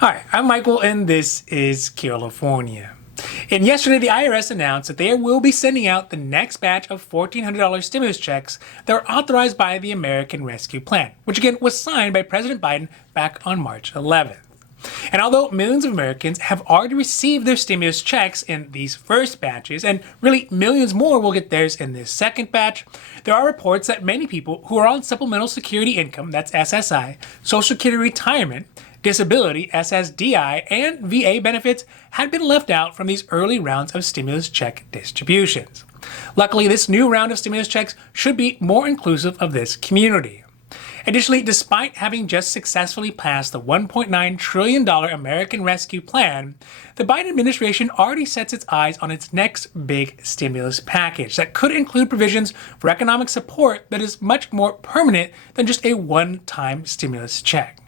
Hi, I'm Michael and this is California. And yesterday, the IRS announced that they will be sending out the next batch of $1,400 stimulus checks that were authorized by the American Rescue Plan, which again was signed by President Biden back on March 11th. And although millions of Americans have already received their stimulus checks in these first batches, and really millions more will get theirs in this second batch, there are reports that many people who are on Supplemental Security Income, that's SSI, Social Security Retirement, Disability, SSDI, and VA benefits had been left out from these early rounds of stimulus check distributions. Luckily, this new round of stimulus checks should be more inclusive of this community. Additionally, despite having just successfully passed the $1.9 trillion American Rescue Plan, the Biden administration already sets its eyes on its next big stimulus package that could include provisions for economic support that is much more permanent than just a one-time stimulus check.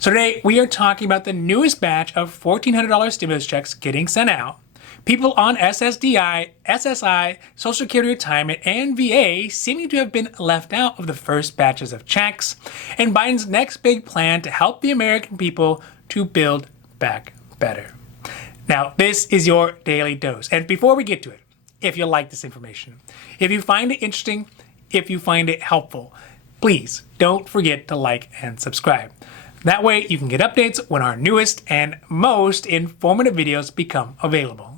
So today, we are talking about the newest batch of $1,400 stimulus checks getting sent out, people on SSDI, SSI, Social Security Retirement, and VA seeming to have been left out of the first batches of checks, and Biden's next big plan to help the American people to build back better. Now, this is your daily dose. And before we get to it, if you like this information, if you find it interesting, if you find it helpful, please don't forget to like and subscribe. That way you can get updates when our newest and most informative videos become available.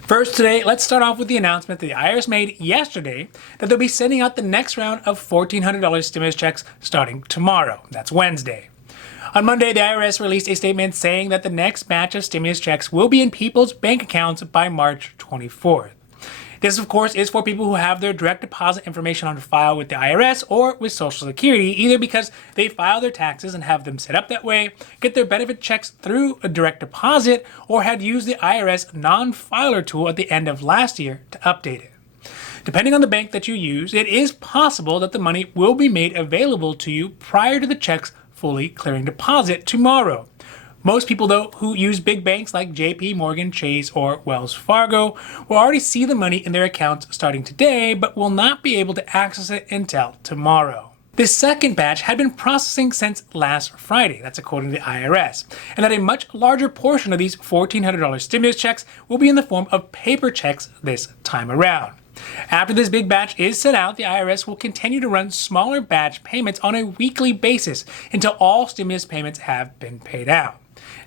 First today, let's start off with the announcement that the IRS made yesterday that they'll be sending out the next round of $1,400 stimulus checks starting tomorrow. That's Wednesday. On Monday, the IRS released a statement saying that the next batch of stimulus checks will be in people's bank accounts by March 24th. This, of course, is for people who have their direct deposit information on file with the IRS or with Social Security, either because they file their taxes and have them set up that way, get their benefit checks through a direct deposit, or had used the IRS non-filer tool at the end of last year to update it. Depending on the bank that you use, it is possible that the money will be made available to you prior to the checks fully clearing deposit tomorrow. Most people, though, who use big banks like JP Morgan, Chase, or Wells Fargo will already see the money in their accounts starting today, but will not be able to access it until tomorrow. This second batch had been processing since last Friday, that's according to the IRS, and that a much larger portion of these $1,400 stimulus checks will be in the form of paper checks this time around. After this big batch is sent out, the IRS will continue to run smaller batch payments on a weekly basis until all stimulus payments have been paid out.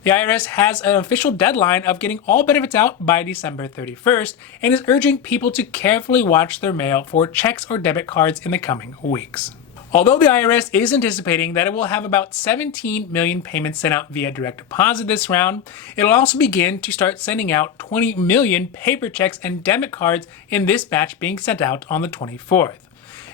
The IRS has an official deadline of getting all benefits out by December 31st and is urging people to carefully watch their mail for checks or debit cards in the coming weeks. Although the IRS is anticipating that it will have about 17 million payments sent out via direct deposit this round, it'll also begin to start sending out 20 million paper checks and debit cards in this batch being sent out on the 24th.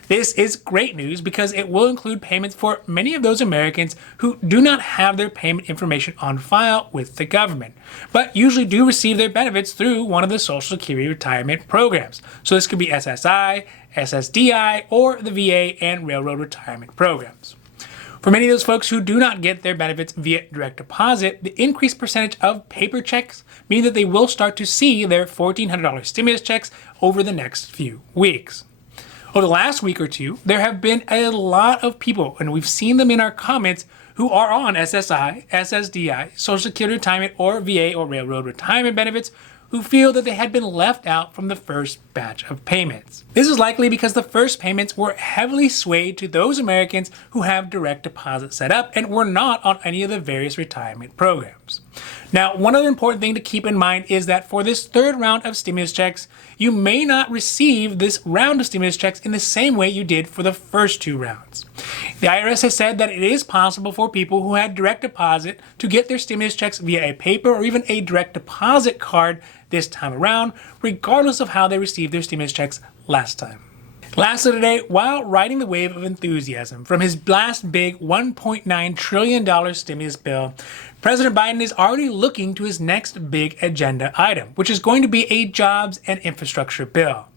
This is great news because it will include payments for many of those Americans who do not have their payment information on file with the government, but usually do receive their benefits through one of the Social Security retirement programs. So this could be SSI, SSDI, or the VA and Railroad retirement programs. For many of those folks who do not get their benefits via direct deposit, the increased percentage of paper checks mean that they will start to see their $1,400 stimulus checks over the next few weeks. Over the last week or two, there have been a lot of people, and we've seen them in our comments, who are on SSI, SSDI, Social Security Retirement, or VA or Railroad retirement benefits, who feel that they had been left out from the first batch of payments. This is likely because the first payments were heavily swayed to those Americans who have direct deposit set up and were not on any of the various retirement programs. Now, one other important thing to keep in mind is that for this third round of stimulus checks, you may not receive this round of stimulus checks in the same way you did for the first two rounds. The IRS has said that it is possible for people who had direct deposit to get their stimulus checks via a paper or even a direct deposit card this time around, regardless of how they received their stimulus checks last time. Lastly today, while riding the wave of enthusiasm from his last big $1.9 trillion stimulus bill, President Biden is already looking to his next big agenda item, which is going to be a jobs and infrastructure bill.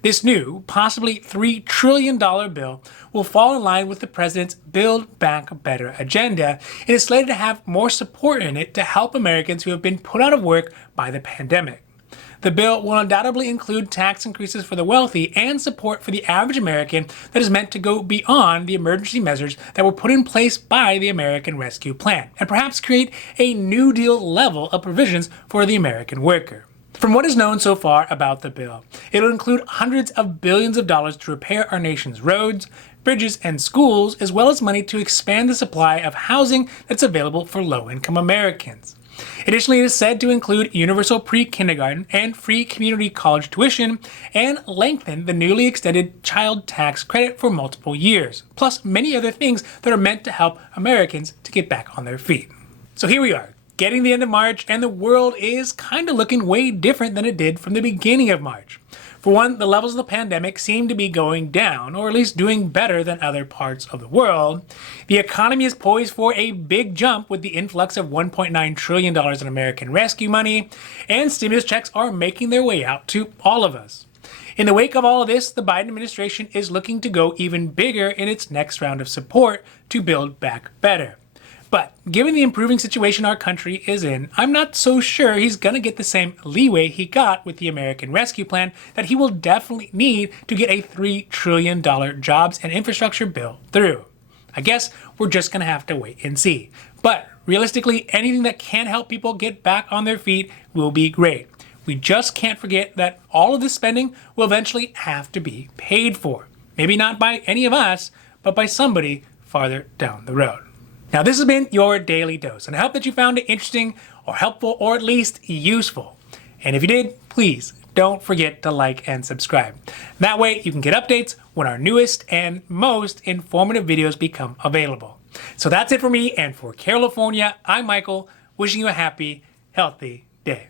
This new, possibly $3 trillion bill will fall in line with the president's Build Back Better agenda and is slated to have more support in it to help Americans who have been put out of work by the pandemic. The bill will undoubtedly include tax increases for the wealthy and support for the average American that is meant to go beyond the emergency measures that were put in place by the American Rescue Plan, and perhaps create a New Deal level of provisions for the American worker. From what is known so far about the bill, it will include hundreds of billions of dollars to repair our nation's roads, bridges, and schools, as well as money to expand the supply of housing that's available for low-income Americans. Additionally, it is said to include universal pre-kindergarten and free community college tuition, and lengthen the newly extended child tax credit for multiple years, plus many other things that are meant to help Americans to get back on their feet. So here we are, getting the end of March, and the world is kind of looking way different than it did from the beginning of March. For one, the levels of the pandemic seem to be going down, or at least doing better than other parts of the world. The economy is poised for a big jump with the influx of $1.9 trillion in American rescue money, and stimulus checks are making their way out to all of us. In the wake of all of this, the Biden administration is looking to go even bigger in its next round of support to build back better. But given the improving situation our country is in, I'm not so sure he's going to get the same leeway he got with the American Rescue Plan that he will definitely need to get a $3 trillion jobs and infrastructure bill through. I guess we're just going to have to wait and see. But realistically, anything that can help people get back on their feet will be great. We just can't forget that all of this spending will eventually have to be paid for. Maybe not by any of us, but by somebody farther down the road. Now, this has been your Daily Dose, and I hope that you found it interesting or helpful or at least useful. And if you did, please don't forget to like and subscribe. That way you can get updates when our newest and most informative videos become available. So that's it for me, and for California, I'm Michael, wishing you a happy, healthy day.